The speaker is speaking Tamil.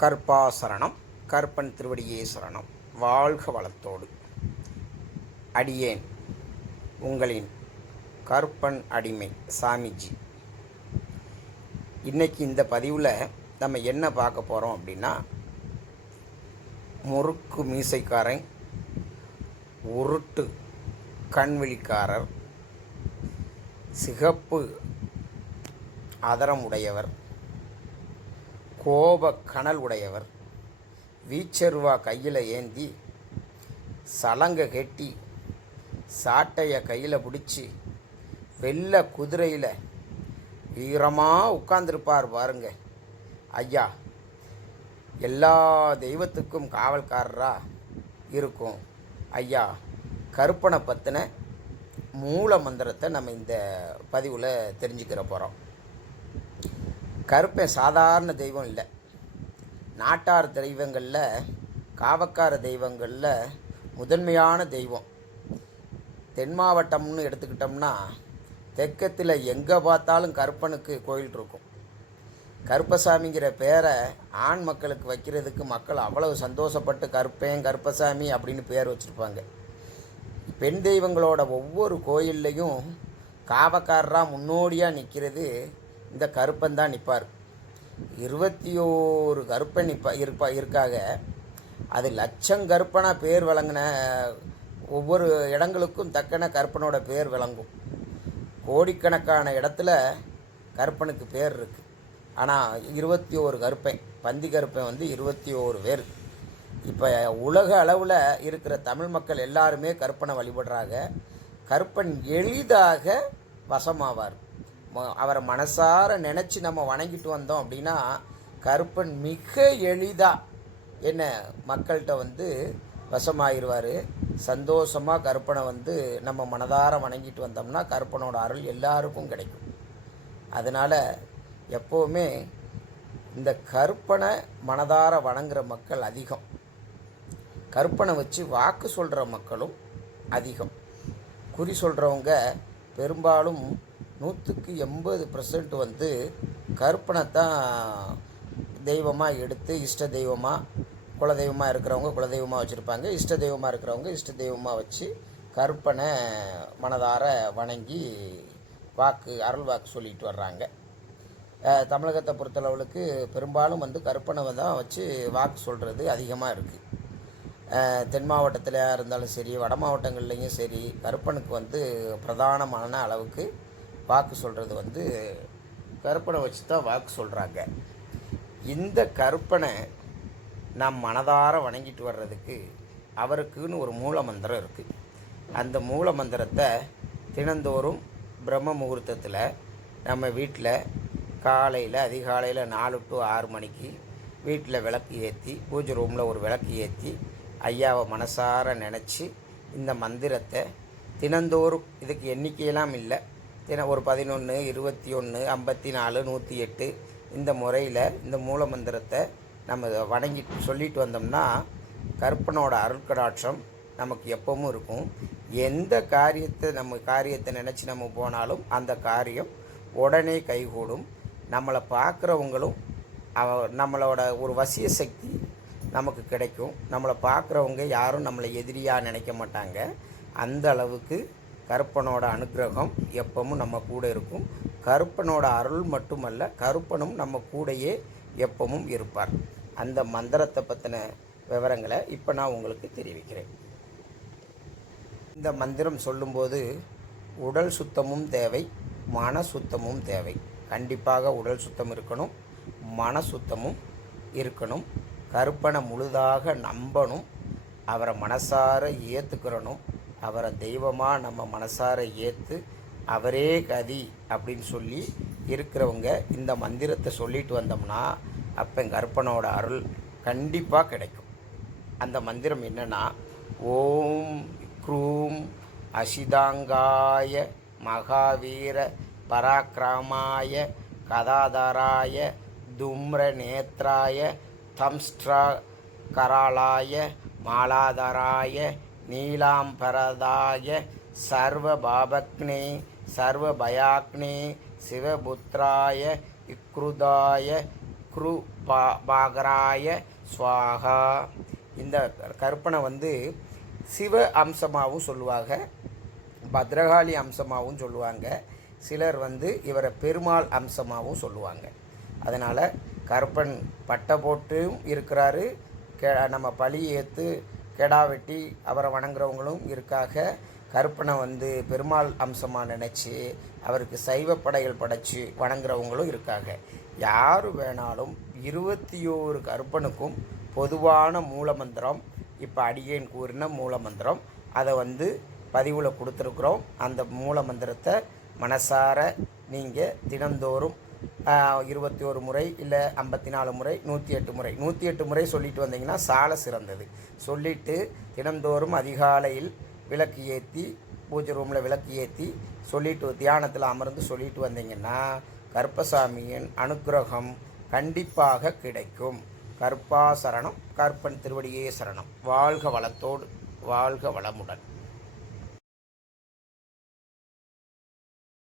கற்பாசரணம். கற்பன் திருவடியே சரணம். வாழ்க வளத்தோடு. அடியேன் உங்களின் கற்பன் அடிமை சாமிஜி. இன்றைக்கி இந்த பதிவில் நம்ம என்ன பார்க்க போகிறோம் அப்படின்னா, முறுக்கு மீசைக்காரன், உருட்டு கண்விழிக்காரர், சிகப்பு அதரம் உடையவர், கோப கனல் உடையவர், வீச்சருவா கையில் ஏந்தி, சலங்கை கெட்டி, சாட்டையை கையில் பிடிச்சி, வெள்ளை குதிரையில் வீரமாக உட்கார்ந்துருப்பார் பாருங்க ஐயா. எல்லா தெய்வத்துக்கும் காவல்காரராக இருக்கும் ஐயா கருப்பனை பற்றின மூல மந்திரத்தை நம்ம இந்த பதிவில் தெரிஞ்சுக்கிற போகிறோம். கருப்பன் சாதாரண தெய்வம் இல்லை. நாட்டார் தெய்வங்களில், காவக்கார தெய்வங்களில் முதன்மையான தெய்வம். தென் மாவட்டம்னு எடுத்துக்கிட்டோம்னா, தெற்கத்தில் எங்கே பார்த்தாலும் கருப்பனுக்கு கோயில் இருக்கும். கருப்பசாமிங்கிற பேரை ஆண் மக்களுக்கு வைக்கிறதுக்கு மக்கள் அவ்வளவு சந்தோஷப்பட்டு கருப்பேன், கருப்பசாமி அப்படின்னு பேர் வச்சுருப்பாங்க. பெண் தெய்வங்களோட ஒவ்வொரு கோயில்லையும் காவக்காரராக முன்னோடியாக நிற்கிறது இந்த கருப்பன் தான் நிற்பார். 21 கருப்பன் இருக்காக. அது லட்சம் கருப்பனாக பேர் வழங்கின ஒவ்வொரு இடங்களுக்கும் தக்கன கருப்பனோட பேர் விளங்கும். கோடிக்கணக்கான இடத்துல கருப்பனுக்கு பேர் இருக்குது. ஆனால் 21 கருப்பன், பந்தி கருப்பன் 21 பேர். இப்போ உலக அளவில் இருக்கிற தமிழ் மக்கள் எல்லாருமே கருப்பனை வழிபடுறாங்க. கருப்பன் எளிதாக வசமாவார். அவரை மனசார நினச்சி நம்ம வணங்கிட்டு வந்தோம் அப்படின்னா, கருப்பன் மிக எளிதாக என்ன மக்கள்கிட்ட வசமாகிடுவார். சந்தோஷமாக கருப்பனை நம்ம மனதார வணங்கிட்டு வந்தோம்னா கருப்பனோட அருள் எல்லாருக்கும் கிடைக்கும். அதனால் எப்போவுமே இந்த கருப்பனை மனதார வணங்குற மக்கள் அதிகம். கருப்பனை வச்சு வாக்கு சொல்கிற மக்களும் அதிகம். குறி சொல்கிறவங்க பெரும்பாலும் 180% கருப்பனை தான் தெய்வமாக எடுத்து, இஷ்ட தெய்வமாக, குலதெய்வமாக இருக்கிறவங்க குலதெய்வமாக வச்சுருப்பாங்க. இஷ்ட தெய்வமாக இருக்கிறவங்க இஷ்ட தெய்வமாக வச்சு கருப்பனை மனதார வணங்கி அருள் வாக்கு சொல்லிட்டு வர்றாங்க. தமிழகத்தை பொறுத்தளவுக்கு பெரும்பாலும் கருப்பனை தான் வச்சு வாக்கு சொல்கிறது அதிகமாக இருக்குது. தென் மாவட்டத்தில் இருந்தாலும் சரி, வட மாவட்டங்கள்லேயும் சரி, கருப்பனுக்கு பிரதானமான அளவுக்கு வாக்கு சொல்கிறது கருப்பனை வச்சு தான் வாக்கு சொல்கிறாங்க. இந்த கருப்பனை நாம் மனதார வணங்கிட்டு வர்றதுக்கு அவருக்குன்னு ஒரு மூல மந்திரம் இருக்குது. அந்த மூல மந்திரத்தை தினந்தோறும் பிரம்ம முகூர்த்தத்தில் நம்ம வீட்டில் காலையில் அதிகாலையில் 4 to 6 மணிக்கு வீட்டில் விளக்கு ஏற்றி, பூஜை ரூமில் ஒரு விளக்கு ஏற்றி, ஐயாவை மனசார நினச்சி இந்த மந்திரத்தை தினந்தோறும், இதுக்கு எண்ணிக்கையெல்லாம் இல்லை, ஒரு 11, 21, 54, 108 இந்த முறையில் இந்த மூல மந்திரத்தை நம்ம வணங்கி சொல்லிட்டு வந்தோம்னா கருப்பனோட அருட்கடாட்சம் நமக்கு எப்பவும் இருக்கும். எந்த காரியத்தை நினச்சி நம்ம போனாலும் அந்த காரியம் உடனே கைகூடும். நம்மளை பார்க்குறவங்களும் நம்மளோட ஒரு வசிய சக்தி நமக்கு கிடைக்கும். நம்மளை பார்க்குறவங்க யாரும் நம்மளை எதிரியாக நினைக்க மாட்டாங்க. அந்த அளவுக்கு கருப்பனோட அனுக்கிரகம் எப்பவும் நம்ம கூட இருக்கும். கருப்பனோட அருள் மட்டுமல்ல, கருப்பனும் நம்ம கூடையே எப்பவும் இருப்பார். அந்த மந்திரத்தை பற்றின விவரங்களை இப்போ நான் உங்களுக்கு தெரிவிக்கிறேன். இந்த மந்திரம் சொல்லும்போது உடல் சுத்தமும் தேவை, மன சுத்தமும் தேவை. கண்டிப்பாக உடல் சுத்தம் இருக்கணும், மன சுத்தமும் இருக்கணும். கருப்பனை முழுதாக நம்பணும், அவரை மனசார ஏற்றுக்கிறணும். அவரை தெய்வமாக நம்ம மனசார ஏற்று அவரே கதி அப்படின்னு சொல்லி இருக்கிறவங்க இந்த மந்திரத்தை சொல்லிட்டு வந்தோம்னா அப்போ கருப்பனோட அருள் கண்டிப்பாக கிடைக்கும். அந்த மந்திரம் என்னென்னா, ஓம் க்ரூம் அசிதாங்காய மகாவீர பராக்கிரமாய கதாதராய தும்ர நேத்ராய தம்ஸ்ட்ரா கராளாய மாலாதராய நீலாம்பரதாய சர்வபாபக்னே சர்வபயாக்னே சிவபுத்திராய விக்ருதாய க்ரு பாகராய ஸ்வாகா. இந்த கற்பனை வந்து சிவ அம்சமாகவும் சொல்லுவாங்க, பத்ரகாளி அம்சமாகவும் சொல்லுவாங்க. சிலர் வந்து இவரை பெருமாள் அம்சமாகவும் சொல்லுவாங்க. அதனால் கருப்பன் பட்டை போட்டும் இருக்கிறாரு, நம்ம பழி ஏற்று கெடா வெட்டி அவரை வணங்குறவங்களும் இருக்காக. கருப்பனை வந்து பெருமாள் அம்சமாக நினச்சி அவருக்கு சைவ படைகள் படைச்சி வணங்குறவங்களும் இருக்காங்க. யார் வேணாலும் 21 கருப்பனுக்கும் பொதுவான மூலமந்திரம், இப்போ அடியேன் கூறின மூலமந்திரம், அதை வந்து பதிவில் கொடுத்துருக்குறோம். அந்த மூலமந்திரத்தை மனசார நீங்கள் தினந்தோறும் 21 முறை இல்லை 54 முறை 108 முறை 108 முறை சொல்லிட்டு வந்தீங்கன்னா சால சிறந்தது. சொல்லிவிட்டு தினந்தோறும் அதிகாலையில் விளக்கு ஏற்றி பூஜை ரூமில் விளக்கு ஏற்றி சொல்லிட்டு தியானத்தில் அமர்ந்து சொல்லிட்டு வந்தீங்கன்னா கருப்பசாமியின் அனுக்கிரகம் கண்டிப்பாக கிடைக்கும். கருப்பா சரணம், கருப்பன் திருவடியே சரணம். வாழ்க வளத்தோடு, வாழ்க வளமுடன்.